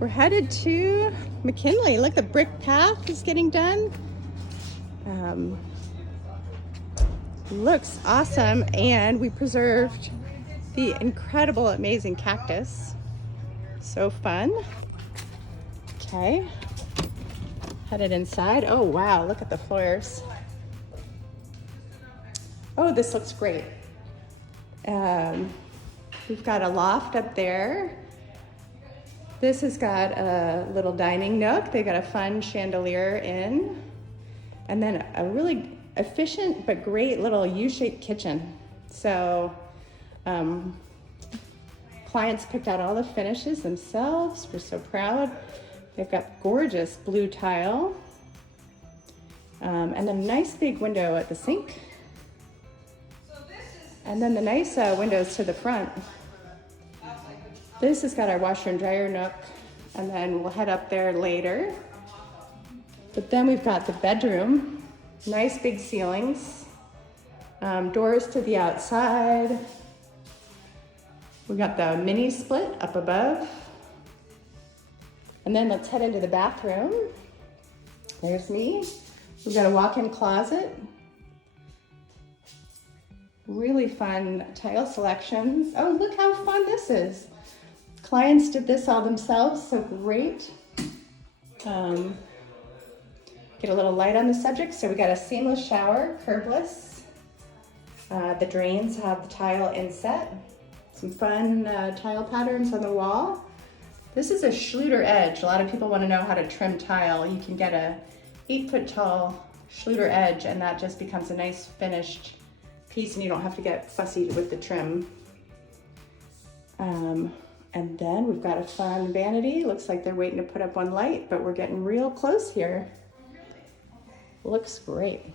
We're headed to McKinley. Look, the brick path is getting done. Looks awesome, and we preserved the incredible, amazing cactus. So fun. Okay, headed inside. Oh wow, look at the floors. Oh, this looks great. We've got a loft up there. This has got a little dining nook. They got a fun chandelier in, and then a really efficient but great little U-shaped kitchen. So clients picked out all the finishes themselves. We're so proud. They've got gorgeous blue tile, and then a nice big window at the sink. And then the nice windows to the front. This has got our washer and dryer nook, and then we'll head up there later. But then we've got the bedroom, nice big ceilings, doors to the outside. We've got the mini split up above. And then let's head into the bathroom. There's me. We've got a walk-in closet. Really fun tile selections. Oh, look how fun this is. Clients did this all themselves, so great. Get a little light on the subject. So we got a seamless shower, curbless. The drains have the tile inset. Some fun tile patterns on the wall. This is a Schluter edge. A lot of people want to know how to trim tile. You can get a 8-foot tall Schluter edge, and that just becomes a nice finished piece, and you don't have to get fussy with the trim. And then we've got a fun vanity. Looks like they're waiting to put up one light, but we're getting real close here. Looks great.